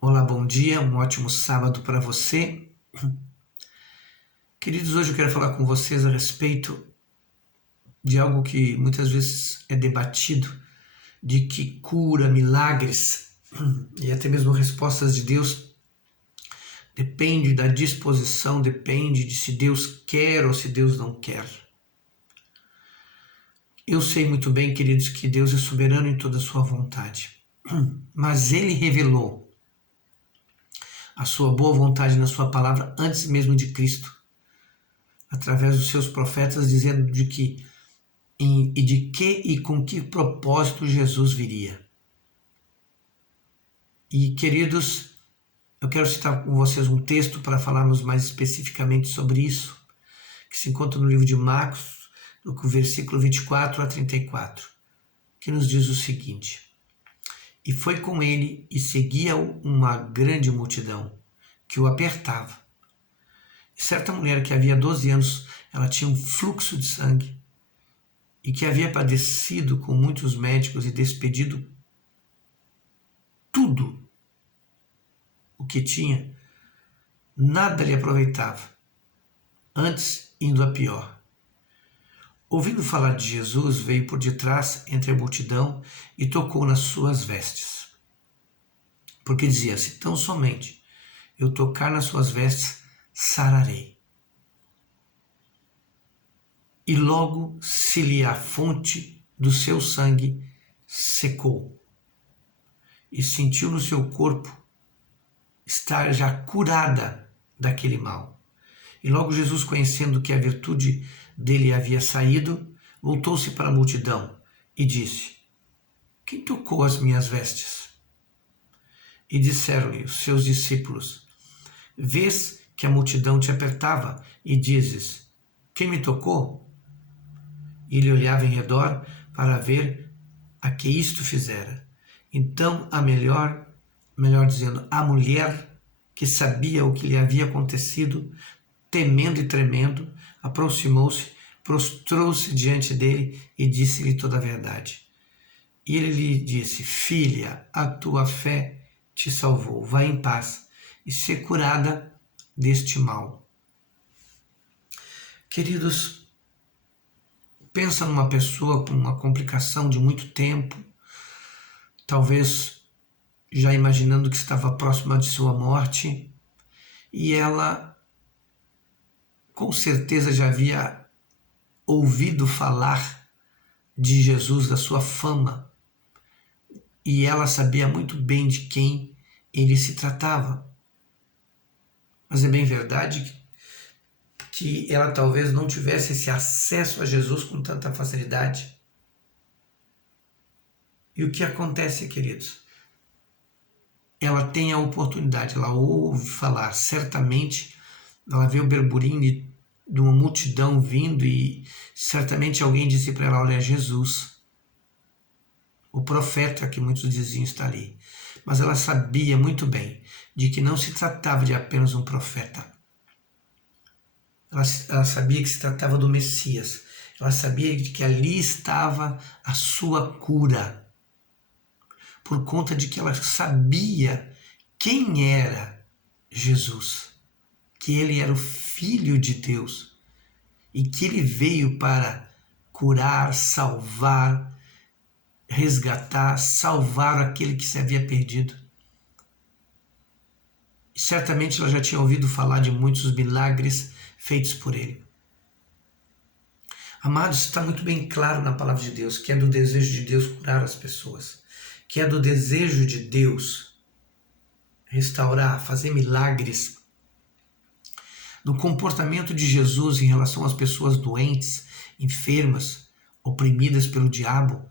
Olá, bom dia, um ótimo sábado para você. Queridos, hoje eu quero falar com vocês a respeito de algo que muitas vezes é debatido, de que cura, milagres e até mesmo respostas de Deus depende da disposição, depende de se Deus quer ou se Deus não quer. Eu sei muito bem, queridos, que Deus é soberano em toda a sua vontade, mas Ele revelou a sua boa vontade na sua palavra antes mesmo de Cristo, através dos seus profetas, dizendo de que e de que e com que propósito Jesus viria. E, queridos, eu quero citar com vocês um texto para falarmos mais especificamente sobre isso, que se encontra no livro de Marcos, no versículo 24 a 34, que nos diz o seguinte: E foi com ele e seguia-o uma grande multidão, que o apertava. E certa mulher que havia 12 anos, ela tinha um fluxo de sangue, e que havia padecido com muitos médicos e despedido tudo o que tinha, nada lhe aproveitava, antes indo a pior. Ouvindo falar de Jesus, veio por detrás entre a multidão e tocou nas suas vestes. Porque dizia: se tão somente eu tocar nas suas vestes, sararei. E logo se lhe a fonte do seu sangue secou, e sentiu no seu corpo estar já curada daquele mal. E logo Jesus, conhecendo que a virtude dele havia saído, voltou-se para a multidão e disse: Quem tocou as minhas vestes? E disseram-lhe os seus discípulos: Vês que a multidão te apertava e dizes: Quem me tocou? E ele olhava em redor para ver a que isto fizera. Então melhor dizendo, a mulher que sabia o que lhe havia acontecido, temendo e tremendo, aproximou-se, prostrou-se diante dele e disse-lhe toda a verdade. E ele lhe disse: Filha, a tua fé te salvou. Vá em paz e ser curada deste mal. Queridos, pensa numa pessoa com uma complicação de muito tempo, talvez já imaginando que estava próxima de sua morte, e ela com certeza já havia ouvido falar de Jesus, da sua fama, e ela sabia muito bem de quem ele se tratava. Mas é bem verdade que ela talvez não tivesse esse acesso a Jesus com tanta facilidade. E o que acontece, queridos? Ela tem a oportunidade, ela ouve falar, certamente ela vê o berburinho de uma multidão vindo e certamente alguém disse para ela: olha, Jesus, o profeta que muitos diziam está ali. Mas ela sabia muito bem de que não se tratava de apenas um profeta. Ela sabia que se tratava do Messias. Ela sabia de que ali estava a sua cura. Por conta de que ela sabia quem era Jesus. Que ele era o Filho de Deus. E que ele veio para curar, salvar, resgatar, salvar aquele que se havia perdido. E certamente ela já tinha ouvido falar de muitos milagres feitos por ele. Amados, está muito bem claro na palavra de Deus que é do desejo de Deus curar as pessoas, que é do desejo de Deus restaurar, fazer milagres. No comportamento de Jesus em relação às pessoas doentes, enfermas, oprimidas pelo diabo,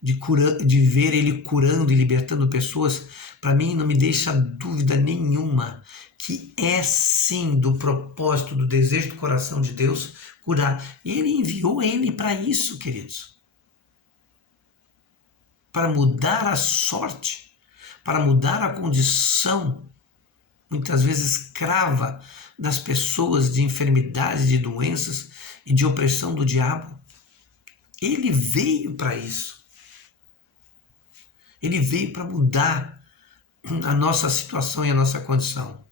de ver ele curando e libertando pessoas, para mim não me deixa dúvida nenhuma que é sim do propósito, do desejo do coração de Deus curar. E ele enviou ele para isso, queridos. Para mudar a sorte, para mudar a condição, muitas vezes escrava das pessoas de enfermidades, de doenças e de opressão do diabo. Ele veio para isso. Ele veio para mudar a nossa situação e a nossa condição.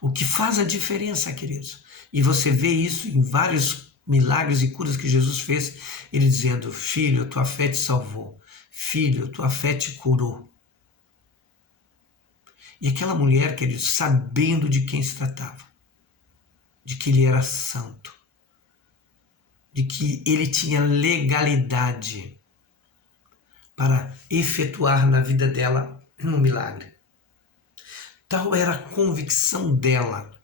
O que faz a diferença, queridos, e você vê isso em vários milagres e curas que Jesus fez, ele dizendo: filho, tua fé te salvou, filho, tua fé te curou. E aquela mulher, queridos, sabendo de quem se tratava, de que ele era santo, de que ele tinha legalidade para efetuar na vida dela um milagre. Tal era a convicção dela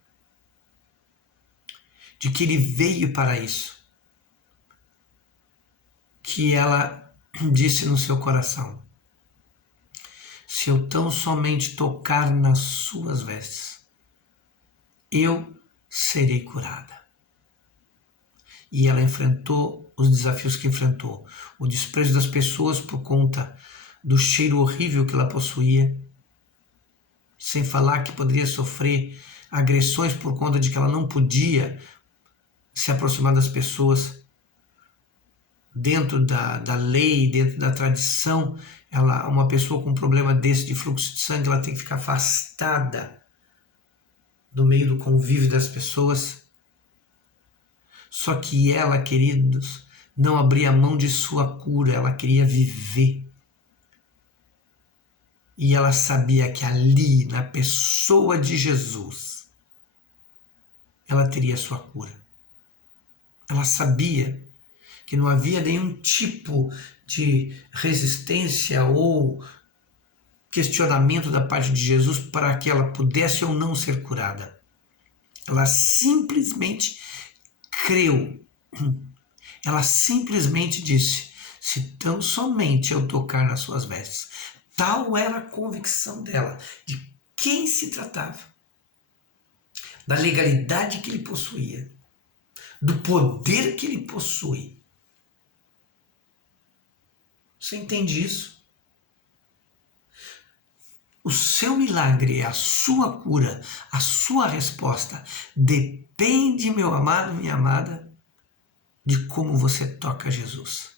de que ele veio para isso, que ela disse no seu coração: se eu tão somente tocar nas suas vestes, eu serei curada. E ela enfrentou os desafios que enfrentou, o desprezo das pessoas por conta do cheiro horrível que ela possuía, sem falar que poderia sofrer agressões por conta de que ela não podia se aproximar das pessoas. Dentro da lei, dentro da tradição, uma pessoa com um problema desse de fluxo de sangue, ela tem que ficar afastada do meio do convívio das pessoas. Só que ela, queridos, não abria mão de sua cura, ela queria viver. E ela sabia que ali, na pessoa de Jesus, ela teria sua cura. Ela sabia que não havia nenhum tipo de resistência ou questionamento da parte de Jesus para que ela pudesse ou não ser curada. Ela simplesmente creu. Ela simplesmente disse: se tão somente eu tocar nas suas vestes. Tal era a convicção dela de quem se tratava, da legalidade que ele possuía, do poder que ele possui. Você entende isso? O seu milagre, a sua cura, a sua resposta depende, meu amado, minha amada, de como você toca Jesus.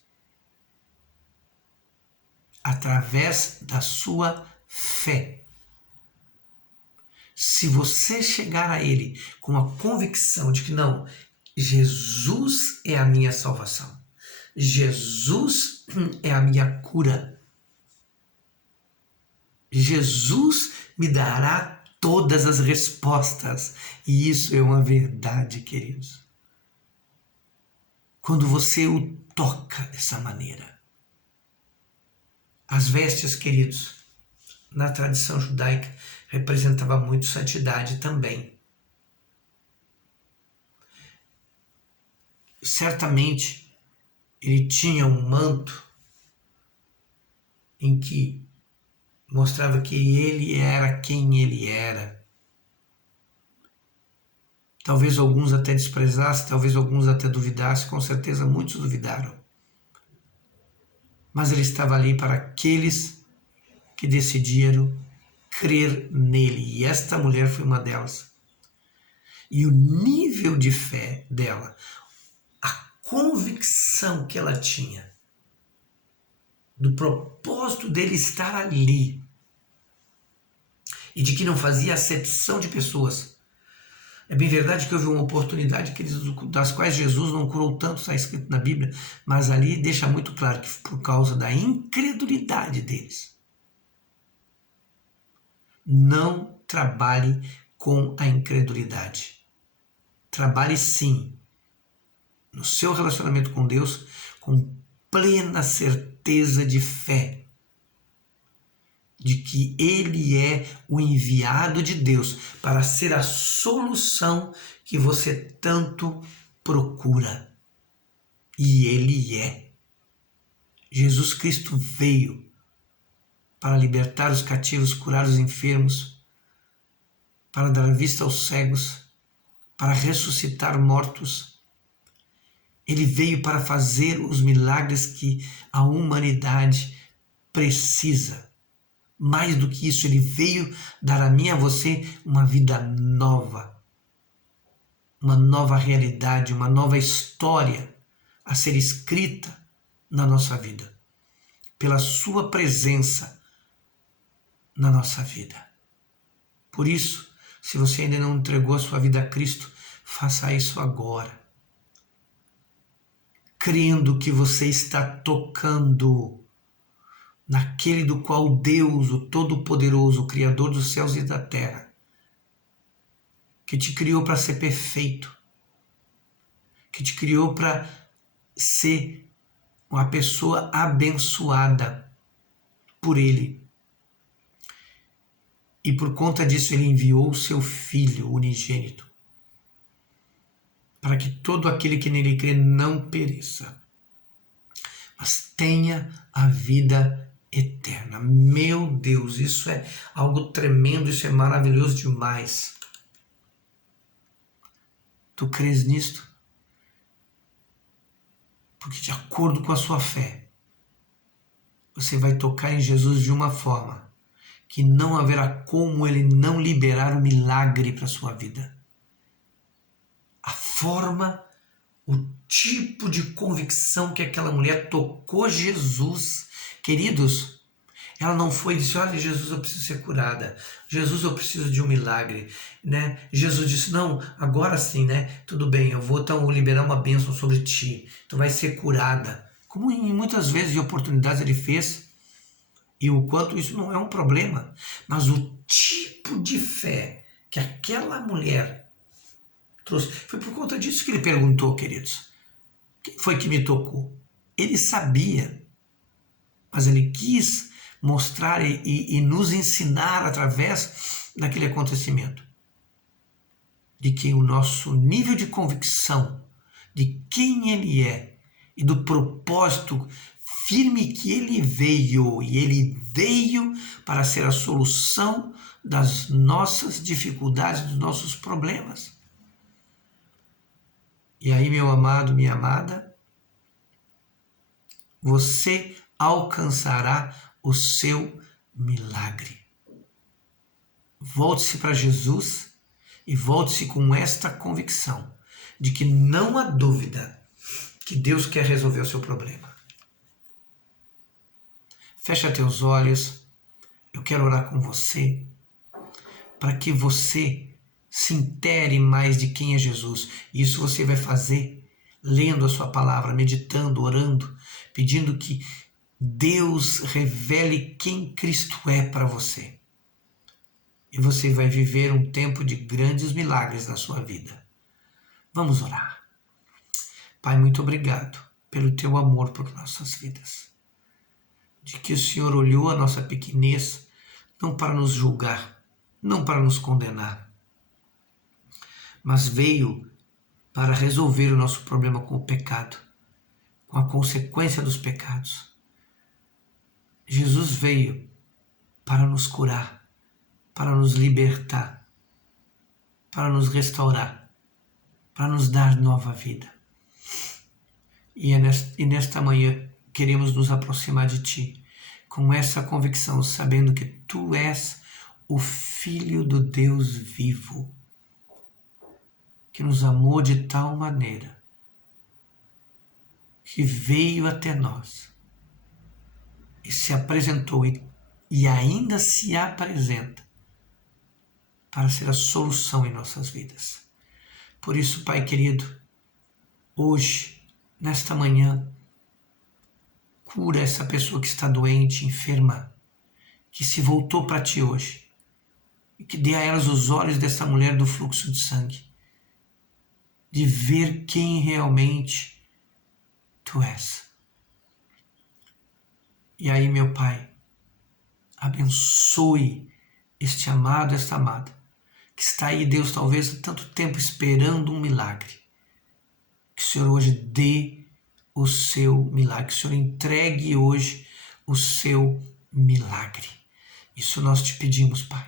Através da sua fé. Se você chegar a Ele com a convicção de que não, Jesus é a minha salvação, Jesus é a minha cura, Jesus me dará todas as respostas. E isso é uma verdade, queridos. Quando você o toca dessa maneira. As vestes, queridos, na tradição judaica, representava muito santidade também. Certamente, ele tinha um manto em que mostrava que ele era quem ele era. Talvez alguns até desprezassem, talvez alguns até duvidassem, com certeza muitos duvidaram. Mas ele estava ali para aqueles que decidiram crer nele. E esta mulher foi uma delas. E o nível de fé dela, a convicção que ela tinha do propósito dele estar ali e de que não fazia acepção de pessoas. É bem verdade que houve uma oportunidade das quais Jesus não curou tanto, está escrito na Bíblia, mas ali deixa muito claro que por causa da incredulidade deles. Não trabalhe com a incredulidade. Trabalhe sim no seu relacionamento com Deus com plena certeza de fé de que Ele é o enviado de Deus para ser a solução que você tanto procura. E Ele é. Jesus Cristo veio para libertar os cativos, curar os enfermos, para dar vista aos cegos, para ressuscitar mortos. Ele veio para fazer os milagres que a humanidade precisa. Mais do que isso, ele veio dar a mim e a você uma vida nova, uma nova realidade, uma nova história a ser escrita na nossa vida. Pela sua presença, na nossa vida. Por isso, se você ainda não entregou a sua vida a Cristo, faça isso agora. Crendo que você está tocando naquele do qual Deus, o Todo-Poderoso, o Criador dos céus e da terra, que te criou para ser perfeito, que te criou para ser uma pessoa abençoada por Ele. E por conta disso Ele enviou o seu Filho unigênito, para que todo aquele que nele crê não pereça, mas tenha a vida eterna. Meu Deus, isso é algo tremendo, isso é maravilhoso demais. Tu crês nisto? Porque de acordo com a sua fé, você vai tocar em Jesus de uma forma que não haverá como Ele não liberar o milagre para a sua vida. A forma, o tipo de convicção que aquela mulher tocou Jesus, queridos, ela não foi e disse, olha, Jesus, eu preciso ser curada. Jesus, eu preciso de um milagre, né? Jesus disse, não, agora sim, né? Tudo bem, eu vou então liberar uma bênção sobre ti. Tu vai ser curada. Como em muitas vezes e oportunidades ele fez. E o quanto isso não é um problema. Mas o tipo de fé que aquela mulher trouxe, foi por conta disso que ele perguntou, queridos. Quem foi que me tocou? Ele sabia, mas ele quis mostrar e nos ensinar através daquele acontecimento, de que o nosso nível de convicção de quem Ele é e do propósito firme que Ele veio, e Ele veio para ser a solução das nossas dificuldades, dos nossos problemas. E aí, meu amado, minha amada, você alcançará o seu milagre. Volte-se para Jesus e volte-se com esta convicção de que não há dúvida que Deus quer resolver o seu problema. Fecha teus olhos, eu quero orar com você para que você se intere mais de quem é Jesus. E isso você vai fazer lendo a sua palavra, meditando, orando, pedindo que Deus revele quem Cristo é para você. E você vai viver um tempo de grandes milagres na sua vida. Vamos orar. Pai, muito obrigado pelo teu amor por nossas vidas. De que o Senhor olhou a nossa pequenez não para nos julgar, não para nos condenar, mas veio para resolver o nosso problema com o pecado, com a consequência dos pecados. Jesus veio para nos curar, para nos libertar, para nos restaurar, para nos dar nova vida. E nesta manhã queremos nos aproximar de Ti, com essa convicção, sabendo que Tu és o Filho do Deus vivo, que nos amou de tal maneira, que veio até nós e se apresentou e ainda se apresenta para ser a solução em nossas vidas. Por isso, Pai querido, hoje, nesta manhã, cura essa pessoa que está doente, enferma, que se voltou para Ti hoje, e que dê a elas os olhos dessa mulher do fluxo de sangue, de ver quem realmente Tu és. E aí, meu Pai, abençoe este amado, esta amada, que está aí, Deus, talvez há tanto tempo esperando um milagre. Que o Senhor hoje dê o seu milagre, que o Senhor entregue hoje o seu milagre. Isso nós te pedimos, Pai,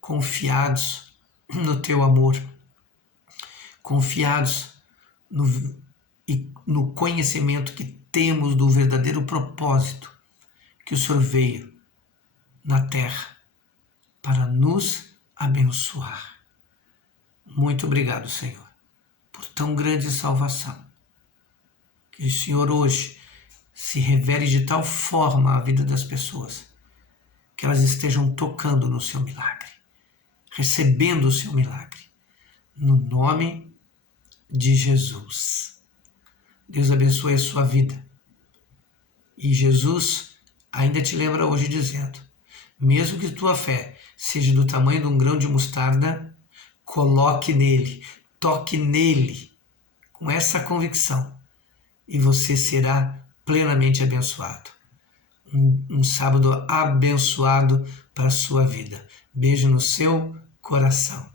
confiados no teu amor, confiados no conhecimento que temos do verdadeiro propósito que o Senhor veio na terra para nos abençoar. Muito obrigado, Senhor, por tão grande salvação. Que o Senhor hoje se revele de tal forma à vida das pessoas que elas estejam tocando no seu milagre, recebendo o seu milagre, no nome de Jesus. Deus abençoe a sua vida. E Jesus ainda te lembra hoje dizendo, mesmo que tua fé seja do tamanho de um grão de mostarda, coloque nele, toque nele, com essa convicção, e você será plenamente abençoado. Um sábado abençoado para a sua vida. Beijo no seu coração.